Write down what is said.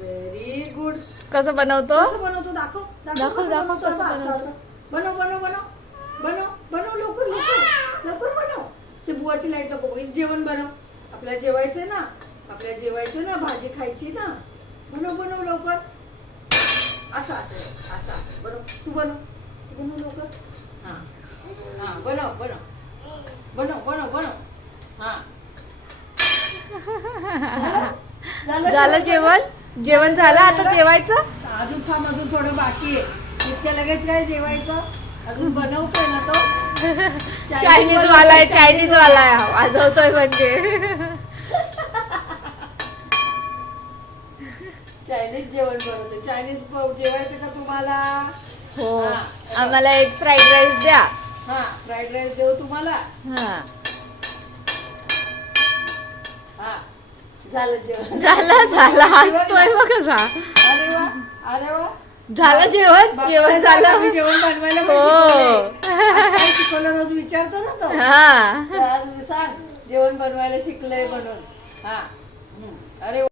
Very good. कसं बनवतो? कसं बनवतो दाखव दाखव कसं बनवतो. असं बनव बनव बनव बनव बनव लवकर लवकर लवकर बनव. ते बुवाची लाईट नको बघ. जेवण बनव. आपल्याला जेवायचंय ना. आपल्याला जेवायचं ना. भाजी खायची ना. बनव बनव लवकर. असं असं असं असं बनव. तू बनव. तू बनव लवकर. हा हा बनव बनव बनव बनव बनव. हा झालं जेवण? जेवण झालं, आता जेवायचं. अजून थांब. अजून थोडं बाकी आहे. इतक्या लगेच काय जेवायचं? अजून बनवतोय ना तो. चायनीज वाला आहे. चायनीज वाला आहे. वाजवतोय म्हणजे चायनीज जेवण बनवतोय. चायनीज जेवायचं का तुम्हाला? हो. हा. आम्हाला एक फ्राईड राईस द्या. हा फ्राईड राईस देऊ तुम्हाला. हा हा झालं जेवण. झालं हसतोय बघ कसा. अरे वा अरे वा. झालं जेवण. जेवण झालं. जेवण बनवायला पण हो. शिकवलंय. आज काय शिकवलं रोज विचारतो ना तो. हा तर आज मी सांग जेवण बनवायला शिकलंय म्हणून. हा अरे वा.